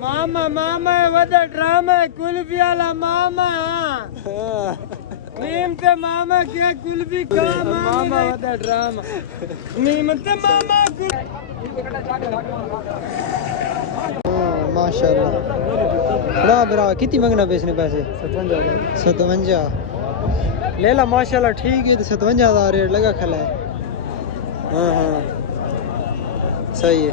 ماما ماما ودا ڈرامہ کلفی والا ماما میم تے ماما کیا کلفی کا ماما ودا ڈرامہ میم تے ماما ماشاءاللہ بڑا برا کتنی منگنا پہ اس نے پیسے 57 لیلا ماشاءاللہ ٹھیک ہے تو 57,000 ریٹ لگا کھلا ہے ہاں صحیح ہے.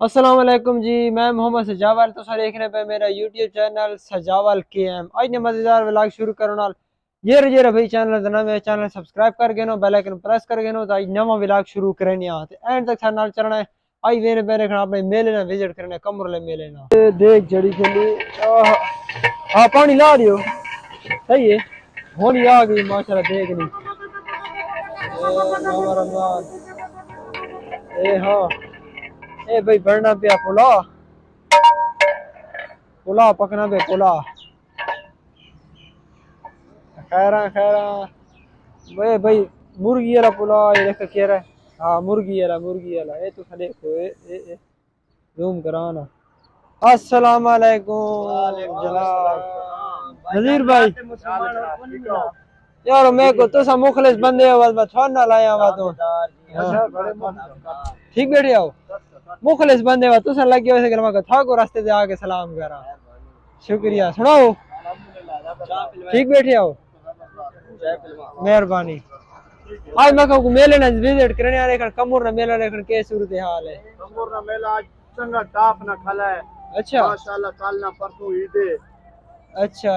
السلام علیکم جی، میں محمد سجاوال تو سارے دیکھنے پہ میرا یوٹیوب چینل سجاوال کے ایم. آج نے مزیدار ولاگ شروع کرنا یہ رجے بھائی چینل دا نام ہے، چینل سبسکرائب کر گئے نو، بیل آئیکن پریس کر گئے نو تو آج نواں ولاگ شروع کرنے آتے اینڈ تک سارے نال چلنا ہے. آج وینے پہ رکھنا اپنے میلے نہ وزٹ کرنے کمرلے میلے نہ دیکھ جڑی کھلی ہاں پانی لا دیو صحیح ہے ہونی آ گئی ماشاءاللہ دیکھ نہیں ماما رمضان اے ہاں اے بھائی بڑھنا پیا پلا پکنا پہ پلا خیراں اے بھائی مرغی والا پلا یہ دیکھ کہہ رہا ہے ہاں مرغی والا اے تو کھڑے اے زوم کرانا. السلام علیکم جناب نذیر بھائی یار میں کو تو سا مخلص بندے ہو بس چھوڑنا لایا ہوا تو ٹھیک بیٹھے آؤ مخلص بندے ہوا تو سا لگے ہوئے سے کہ تھا کو راستے دے آ کے سلام کرا شکریہ سناؤ ٹھیک بیٹھے آؤ مہربانی. آج میں کو میلے نہ وزٹ کرنے آ رہے کمور نہ میلہ لیکن کیا صورتحال ہے کمور نہ میلہ آج چنگا ٹاپ نہ کھلا ہے اچھا ماشاءاللہ کل نہ پرسوں عید ہے اچھا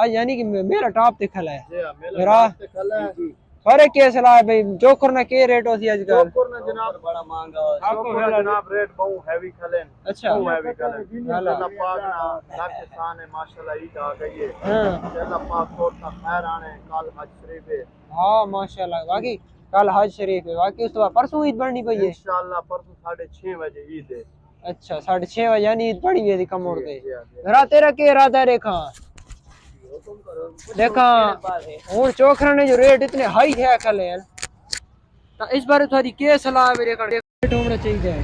آج یعنی کہ میرا ٹاپ تے کھلا ہے میرا تے کھلا ہے فرق کیا سلا ہے بھائی جوکر نہ کے ریٹ ہوتی آج کل جوکر نہ جناب بڑا مہنگا ہے جوکر جناب ریٹ بہت ہیوی کھلیں اچھا بہت ہیوی کھلیں اللہ پاک نہ پاکستان ہے ماشاءاللہ عید آ گئی ہے اللہ پاک توڑتا خیر آنے کل حج شریف ہے ہاں ماشاءاللہ باقی کل حج شریف ہے باقی اس تو بعد پرسوں عید بڑھنی پئی ہے انشاءاللہ پرسوں 6:30 بجے عید ہے اچھا 6:30 بجے یعنی عید پڑی ہے کمور تے گھر تیرا کے ارادہ ہے دیکھا ہوں چوکھرا نے جو ریٹ اتنے ہائی ہے کل تو اس بار تھوڑی کیا صلاح ہے میرے ریٹ ہونا چاہیے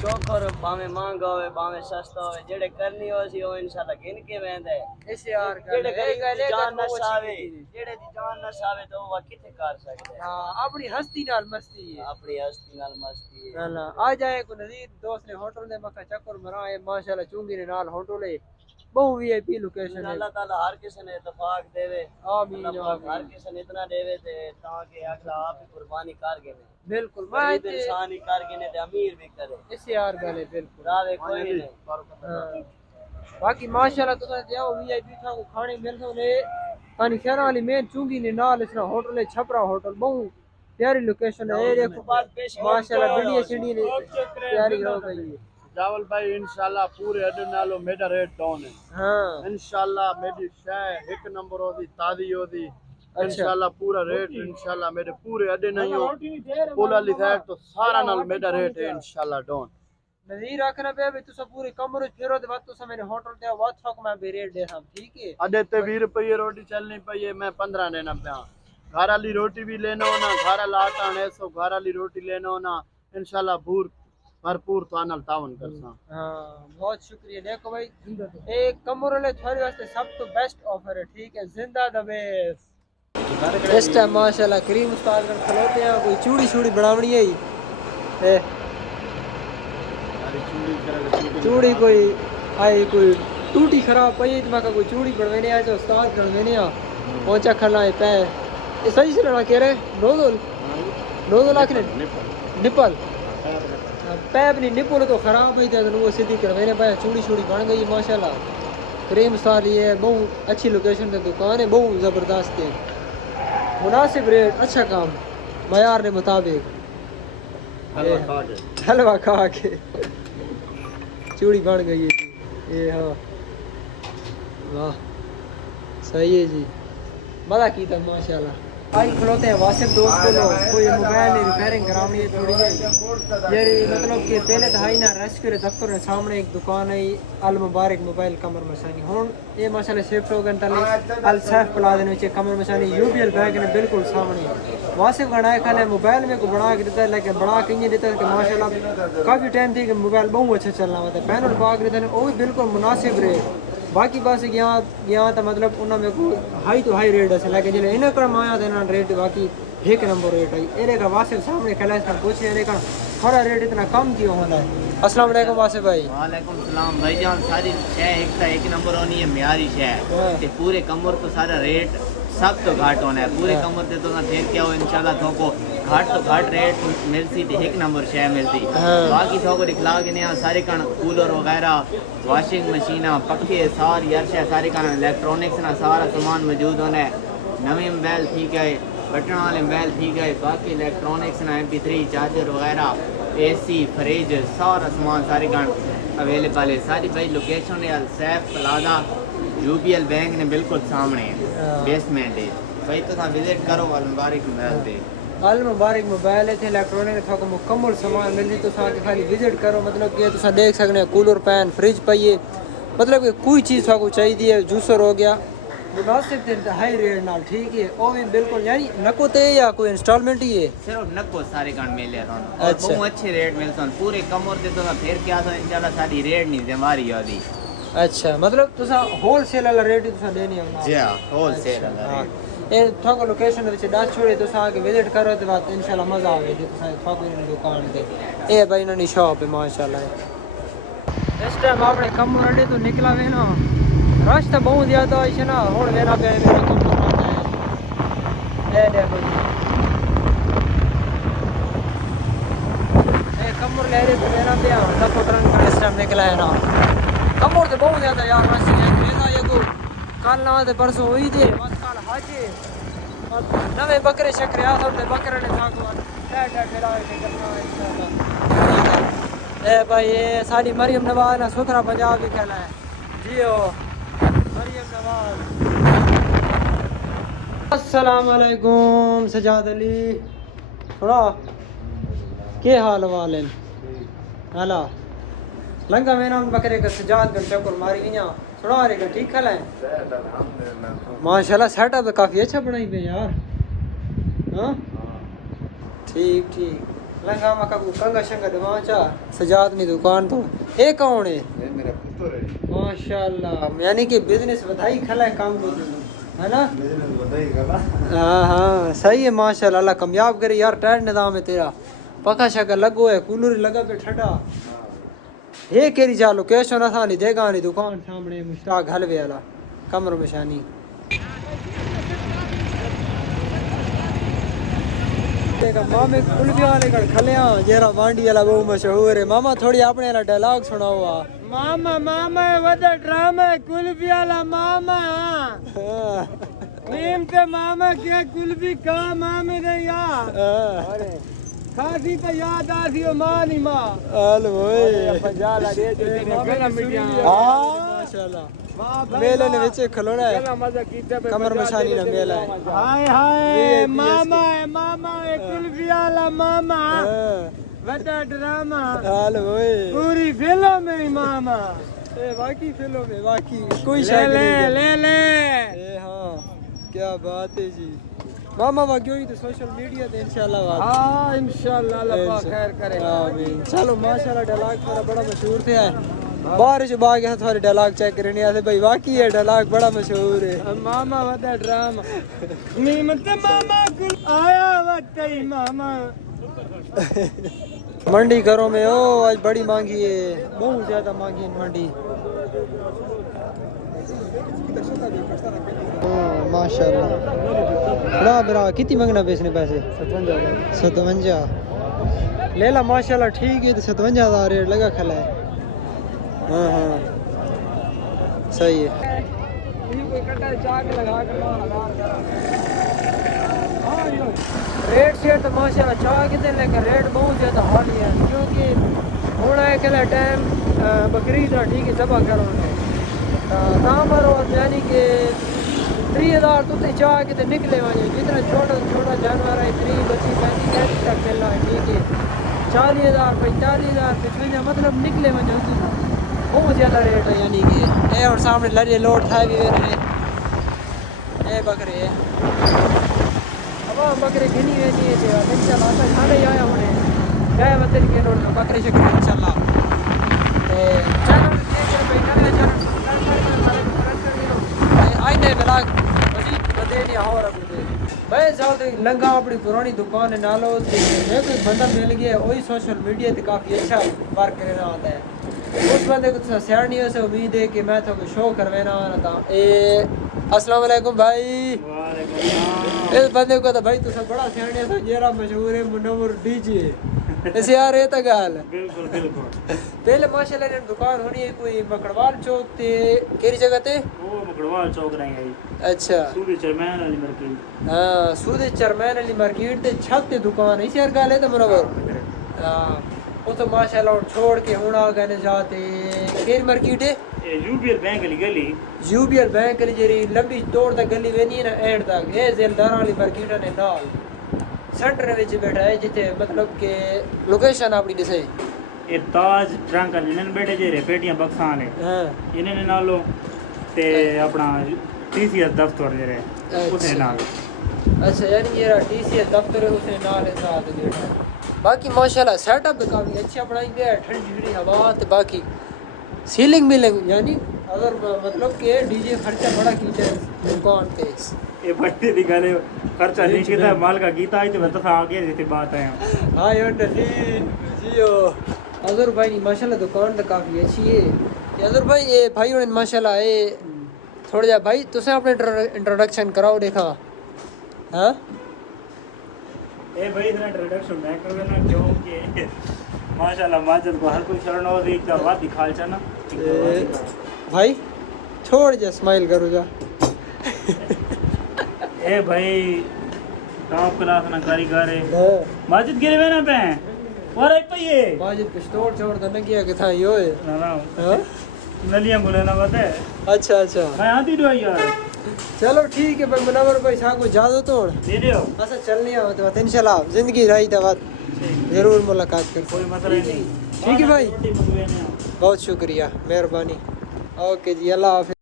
چوکر باویں مہنگا ہوئے باویں سستا ہوئے جڑے کرنی ہو سی او انشاءاللہ گن کے ویندا ہے اس یار جڑے غریب دی جان نہ ساوے جڑے دی جان نہ ساوے تو وہ کتے کر سکدے ہاں اپنی ہستی نال مستی ہے اپنی ہستی نال مستی ہے اللہ آ جائے کو نذیر دوست نے ہوٹل دے مکہ چکر مرائے ماشاءاللہ چونگی نے نال ہوٹل ہے بہت وی آئی پی لوکیشن ہے اللہ تعالی ہر کسی نے اتفاق دے آمین ہر کسی نے اتنا دے تے تاکہ اگلا آپ قربانی کر گئے بالکل غریب انسان ہی کر گئے تے امیر بھی کرے اس یار گلے بالکل راوے کوئی نہیں باقی ماشاءاللہ تو جاؤ وی آئی پی تھا کو کھانے مل دو نے پانی خیر والی مین چونگی نے نال اس ہوٹل ہے چھپرا ہوٹل بہت پیاری لوکیشن ہے دیکھو ماشاءاللہ بڑی سیڑھی نے پیاری ہو گئی ہے جاول بھائی انشاءاللہ پورے اڈے نالو میڈا ریٹ ڈاؤن ہے ہاں انشاءاللہ میری شے ایک نمبر ہوتی تازی ہوتی انشاءاللہ پورا ریٹ انشاءاللہ میرے پورے اڈے نہیں ہو پولا لکھا ہے تو سارا نال میڈا ریٹ ہے انشاءاللہ ڈاؤن نذیر رکھنا پہ بھی تو سب پوری کمرے پھرو تے وقت تو میرے ہوٹل تے وقت تک میں بھی ریٹ دے ہم ٹھیک ہے اڈے تے 20 روپے روٹی چلنی پئی ہے میں 15 دینا پیا گھر والی روٹی بھی لینا ہونا گھر والا آٹا نے سو گھر والی روٹی لینا ہونا انشاءاللہ بھرپور تو نال تعاون کرساں ہاں بہت شکریہ دیکھو بھائی ایک کمرے لے تھوڑے واسطے سب تو بیسٹ آفر ہے ٹھیک ہے زندہ دبے اس ٹائم ماشاءاللہ کریم استاد کن کھلوتے ہیں کوئی چوڑی شوڑی بناونی ہے چوڑی کوئی آئی کوئی ٹوٹی خراب پئی تو میں کوئی چوڑی بنوینے آئے تو استاد بنوینے آ پہنچا کھلا ہے پہ یہ صحیح سے لڑا کہہ رہے نوزل آخر نپل پیپ نہیں نپل تو خراب ہوئی تھا وہ سیدھی کروانے پایا چوڑی شوڑی بن گئی ماشاءاللہ کریم استاد یہ ہے بہت اچھی لوکیشن پہ دکان ہے بہت زبردست ہے مناسب ریٹ اچھا کام معیار کے مطابق حلوہ کھا کے چوڑی بن گئی ہے جی یہ ہاں واہ صحیح ہے جی مزہ کی تھا ماشاءاللہ آج کھلوتے ہیں واسف دوست کو کوئی موبائل ریپیئرنگ کرانی ہے تھوڑی ہے یہ مطلب کہ پہلے تو ہائی نا رش کرے دفتر کے سامنے ایک دکان ہے المبارک موبائل کمر مسانی ہوں یہ مسئلہ شفٹ ہو گئے تلے السیف پلازے نیچے کمر مسانی یو بی ایل بینک نے بالکل سامنے واسف گھڑائے کھانے موبائل میں کو بنا کے دیتا ہے لیکن بنا کے یہ دیتا ہے کہ ماشاءاللہ کافی ٹائم تھی کہ موبائل بہت اچھا چلنا ہوتا ہے پین اور پاک دیتا ہے وہ بھی بالکل مناسب رہے باقی بس یہاں تو مطلب انہوں میں کو ہائی تو ہائی ریٹ ہے لیکن جلے انہیں کڑم آیا تھا ریٹ باقی ایک نمبر ریٹ ہے ایرے کا واسف سامنے کھلا اس کا پوچھے ایرے کا تھوڑا ریٹ اتنا کم کیوں ہونا ہے السلام علیکم واسف بھائی وعلیکم السلام بھائی جان ساری شے ایک نمبر ہونی ہے معیاری شے تے پورے کمر کو سارا ریٹ سب تو گھاٹ ہونا ہے پورے کمر تے تو پھر کیا ہو انشاءاللہ تو کو گھاٹ تو گھاٹ ریٹ ملتی تے ایک نمبر شے ملتی باقی تو کو دکھلا کے نہیں سارے کن کولر وغیرہ واشنگ مشیناں پکھے ساری ہر شے سارے کن الیکٹرانکس نا سارا سامان موجود ہونا ہے نویں موبائل ٹھیک ہے بٹن والے موبائل ٹھیک ہے باقی الیکٹرانکس نا MP3 چارجر وغیرہ AC فریج سارا سامان سارے کن اویلیبل ہے ساری بھائی لوکیشن ہے السیف پلازا UBL بینک نے بالکل سامنے ہے بیسمنٹ ہے بھائی تو وزٹ کرو المبارک موبائل دے المبارک موبائل ہے الیکٹرانک تھا کو مکمل سامان ملتی تو سا کے خالی وزٹ کرو مطلب کہ تو دیکھ سکنے کولر پین فریج پئیے مطلب کہ کوئی چیز تھا کو چاہیے جوسر ہو گیا مناسب تے ہائی ریٹ نال ٹھیک ہے او بھی بالکل یعنی نکو تے یا کوئی انسٹالمنٹ ہی ہے صرف نکو سارے کان ملے رہن بہت اچھے ریٹ ملتے ہیں پورے کمر دے تو پھر کیا تو انشاءاللہ ساری ریٹ نہیں دیواری ہوتی اچھا مطلب تسا ہول سیل والا ریٹ ہی تسا دینی ہونا جی ہاں ہول سیل والا ریٹ اے تھا کو لوکیشن وچ دس چھوڑے تسا کے وزٹ کرو تے بعد انشاءاللہ مزہ آوے تے تسا تھا کو دکان تے اے بھائی انہاں دی شاپ ہے ماشاءاللہ اس ٹائم اپنے کم اڈے تو نکلا وے نا رش تو بہت زیادہ ہے نا ہن وینا پہ میرا کم کرنا ہے اے دیکھو اے کمر لے رہے تو میرا پہ دفع کرن کا اس ٹائم نکلا ہے نا کمر تو بہت زیادہ یار رش ہے دیکھا یہ کو کل نہ تے پرسوں ہوئی تھی بس کل حاجی نوے بکرے شکرے آ سب بکرے نے تھا کو ڈیڈ میرا ہے انشاءاللہ اے بھائی یہ ساری مریم نواز نا ستھرا پنجاب لکھا ہے جیو مریم نواز السلام علیکم سجاد علی تھوڑا کیا حال والے حالا لنگا میں نام بکرے کا سجاد کا چکر ماری گیا سنا رہے گا ٹھیک کھلا ہے ماشاءاللہ سیٹ اپ کافی اچھا بنائی پہ یار ہاں ٹھیک ٹھیک لنگا ما کا کنگا شنگا دوا چا سجاد نی دکان تو اے کون ہے میرا پتر ہے ماشاءاللہ یعنی کہ بزنس بدائی کھلا ہے کام کو ہے نا بزنس بتائی گلا ہاں ہاں صحیح ہے ماشاءاللہ اللہ کامیاب کرے یار ٹائٹ نظام ہے تیرا پکا شکا لگو ہے کولر لگا پہ ٹھڈا یہ کیری جا لوکیشن آسانی دے گا نہیں دکان سامنے مشتاق حلوے والا کمر مشانی مامے کلفی والے کڑ کھلیاں جیرا وانڈی والا بہت مشہور ہے ماما تھوڑی اپنے والا ڈائلاگ سناؤ آ ماما ماما ودا ڈرامہ کلفی والا ماما نیم تے ماما کیا کلفی کا مامے دے یار کھاسی تے یاد آسی او ماں نہیں ماں آل ہوئے پجا لگے جو تیرے میٹیاں ماشاءاللہ میلے نے وچے کھلونا ہے کمر مشانی نہ میلہ ہے ہائے ہائے ماما ہے ماما ہے کلفی والا ماما ودا ڈرامہ آل ہوئے پوری فلم میں ماما اے واقعی فلم میں واقعی کوئی لے شک لے نہیں لے لے اے ہاں کیا بات ہے جی ماما واقعی ہوئی تو سوشل میڈیا تے انشاءاللہ بات ہاں انشاءاللہ اللہ پاک خیر کرے آمین چلو ماشاءاللہ ڈائلاگ تھوڑا بڑا مشہور تھا بارش باغ ہے تھوڑے ڈائلاگ چیک کرنے آتے بھائی واقعی ہے ڈائلاگ بڑا مشہور ہے ماما ودا ڈرامہ نیمت ماما کل آیا وتائی ماما منڈی گھروں میں او آج بڑی مانگی ہے بہت زیادہ مانگی ہے منڈی ماشاءاللہ بڑا برا کتنی منگنا بیچنے پیسے 57 لیلا ماشاءاللہ ٹھیک ہے تو 57,000 ریٹ لگا کھلا ہے ہاں ہاں صحیح ہے ریٹ شیٹ تو ماشاءاللہ چاہ کتنے لیکن ریٹ بہت زیادہ حالی ہے کیونکہ ہونا ہے کلا ٹائم بکرید ٹھیک ہے ذبح کرو نام اور یعنی کہ 30,000 تو تے چاہ کے تے نکلے وجے جتنا چھوٹا چھوٹا جانور ہے 30 25 35 تک چلا ہے ٹھیک ہے 40,000 45,000 55 مطلب نکلے وجے بہت زیادہ ریٹ ہے یعنی کہ اے اور سامنے لڑے لوٹ ہے بھی رہے اے بکرے اب بکرے گھنی ہوئی نہیں ہے انشاءاللہ تا کھانے آیا ہونے گئے مطلب کہ لوٹ بکرے شکر انشاءاللہ چینل دیکھ پہ کرے چینل آئینے بلاگ مزید بدے نہیں ہو رہا میں ساتھ لنگا اپنی پرانی دکان نالو میں کوئی بندہ مل گیا وہی سوشل میڈیا تے کافی اچھا ورک کرنا آتا ہے اس بندے کو تو سیاڑ نہیں ہو سے امید ہے کہ میں تو شو کروانا آنا تھا السلام علیکم بھائی اس بندے کو تو بھائی تو سب بڑا سیاڑ تھا جیرا مشہور ہے منور ڈی جے اسے یار یہ تا گال بالکل بالکل پہلے ماشاءاللہ نے دکان ہونی ہے کوئی مکڑوال چوک تے کیری جگہ تے وہ مکڑوال چوک رہیں گے اچھا سودی چرمین والی مرکز ہاں سود چرمین علی مارکیٹ تے چھت تے دکان ہے اسی ہر گال ہے تو منور ہاں وہ تو ماشاءاللہ چھوڑ کے ہوں آ گئے جاتے کیری مارکیٹ ہے یو بی ایل بینک والی گلی یو بی ایل بینک علی جری لمبی توڑ تک گلی وینی ہے نا اینڈ تک یہ زیلدار والی مارکیٹ نے نال سینٹر وچ بیٹھا ہے جتے مطلب کہ لوکیشن اپنی دسے یہ تاج ٹرنک انہوں بیٹھے جے پیٹیاں بکساں نے ہاں انہوں نے نالو تے اپنا ٹی سی ایس دفتر جڑے اس نے نال اچھا یعنی یہ ٹی سی ایس دفتر ہے اس نے نال ہے ساتھ بیٹھا ہے باقی ماشاءاللہ سیٹ اپ کافی اچھا بنائی گیا ہے ٹھنڈی ٹھنڈی ہوا تے باقی سیلنگ ملنگ یعنی اگر مطلب کہ ڈی جے خرچہ بڑا کیتا ہے دکان تے یہ بڑی دی گل ہے خرچہ نہیں کیتا مال کا کیتا ہے تو بتا آگے جیتے بات ہے ہاں یار نہیں جیو اظہر بھائی ماشاءاللہ دکان تو کافی اچھی ہے یہ اظہر بھائی یہ بھائی نے ماشاءاللہ یہ تھوڑا جا بھائی تسیں اپنے انٹروڈکشن کراؤ دیکھا ہاں اے بھائی اتنا انٹروڈکشن میں کروں نا کیونکہ ماشاءاللہ ماجد کو ہر کوئی شرن ہو رہی ہے بات دکھال چانا بھائی چھوڑ جا اسمائل کرو جا اے بھائی ٹاپ کلاس نہ کاریگر ہے ماجد گرے میں نہ پہ اور ایک پہ ماجد پشتور چھوڑ دے نہ کیا کہ تھا یہ ہوئے نا نلیاں بولے نا بات ہے اچھا اچھا میں آتی رہا یار چلو ٹھیک ہے بھائی منور بھائی شاہ کو اجازت توڑ دے دیو بس چلنی ہے تو انشاءاللہ زندگی رہی تو بات ضرور ملاقات کر کوئی مسئلہ نہیں ٹھیک ہے بھائی روٹی منگوانے بہت شکریہ مہربانی اوکے جی اللہ حافظ